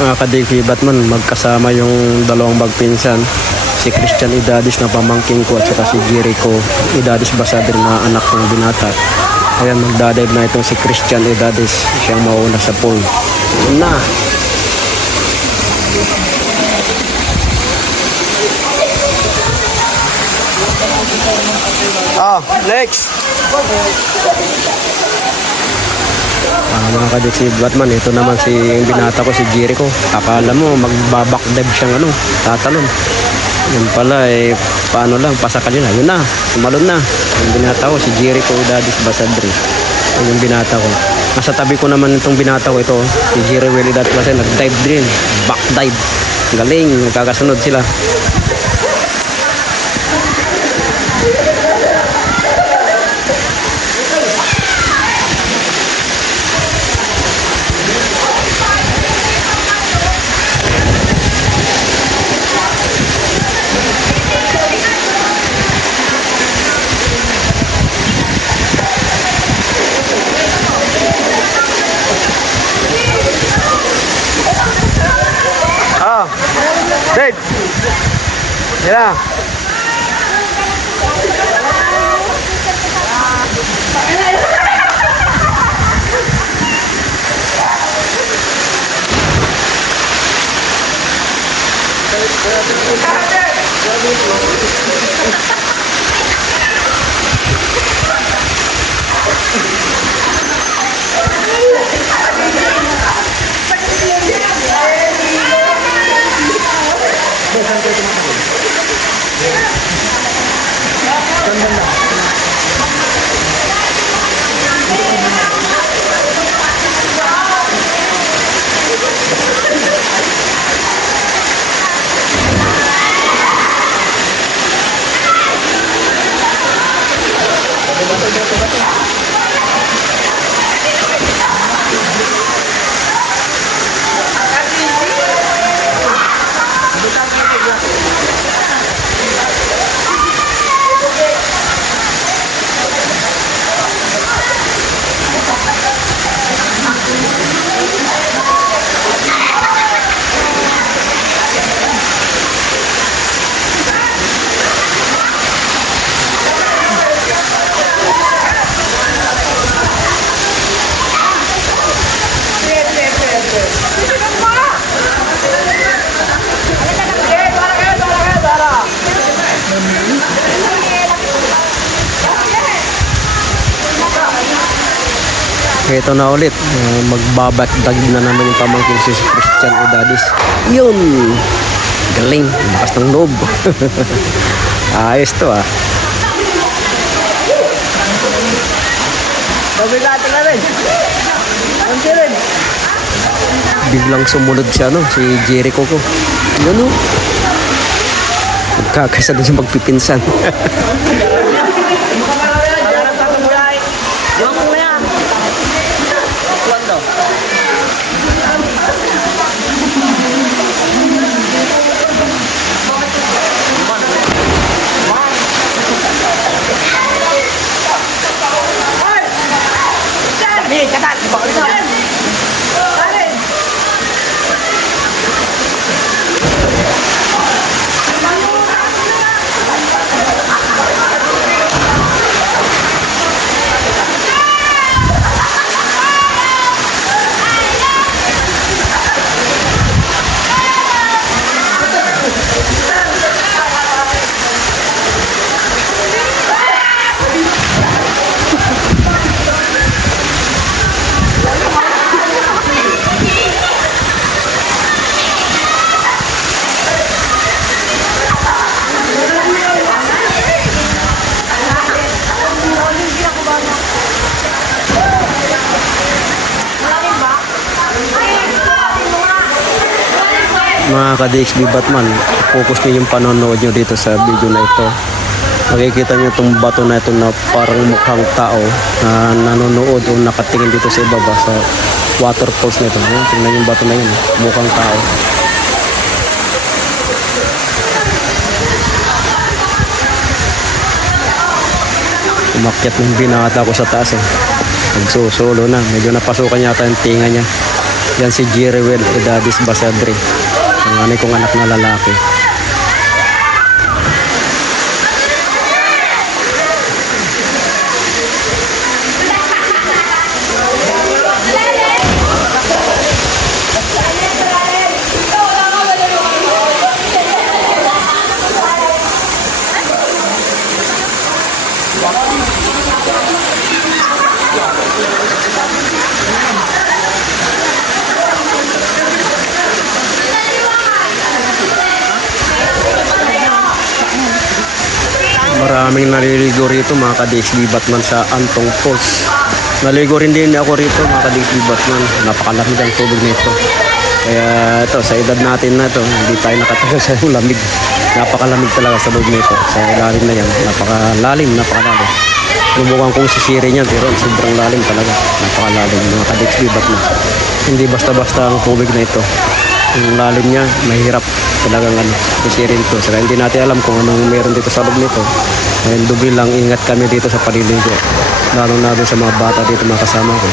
Mga kadiksi Batman, magkasama yung dalawang magpinsan, si Christian Idadis na pamangkin ko at saka si Jericho Idadis Basader na anak ng binata. Ayan, magdadive na itong si Christian Idadis, siyang mauna sa pool. Yun na. Next. Mga kadiksi Batman, ito naman si binata ko, si Jericho. Akala mo magbabackdive siyang tatalon. Yun pala paano lang, pasa kanila. Yun na, tumalon na. Yung binata ko, si Jericho Idadis Basadri. Yun yung binata ko. Nasa tabi ko naman itong binata ko ito, si Jericho Idadis Basadri, nag-dive din. Backdive. Galing, magkakasunod sila. Dave! Yan na! Ito na ulit, magbabatdag na naman yung pamangkin si Christian Idadis. Yun! Galing, lakas ng loob. Ayos to ah. Biglang sumunod siya si Jericho ko. Yun o. Magkakasa din siya magpipinsan. Mga ka-DXB Batman, focus nyo yung panonood nyo dito sa video na ito. Makikita nyo itong bato na ito na parang mukhang tao na nanonood o nakatingin dito sa ibaba sa waterfalls na ito. Tingnan yung bato na yun, mukhang tao. Umakyat ng binata ko sa taas eh. Nagsusolo na, medyo napasukan yata yung tinga niya. Yan si Jerewell Edadis Basadre. Ang anay kong anak na lalaki. Maraming naliligo rito mga ka-DXB Batman sa Antong Falls. Naligo rin din ako rito mga ka-DXB Batman. Napakalamig ang tubig nito. Kaya ito, sa edad natin na ito, hindi tayo nakatagal sa lamig. Napakalamig talaga sa loob nito. Sa ilalim na yan, napakalalim. Lubukan kong sisirin yan, pero sobrang lalim talaga. Napakalalim mga ka-DXB Batman. Hindi basta-basta ang tubig na ito. Yung lalim niya, mahirap talagang sisirin to. Saka hindi natin alam kung anong meron dito sa loob nito. Ngayon, doble lang ingat kami dito sa paliligo. Lalo na doon sa mga bata dito, mga kasama ko.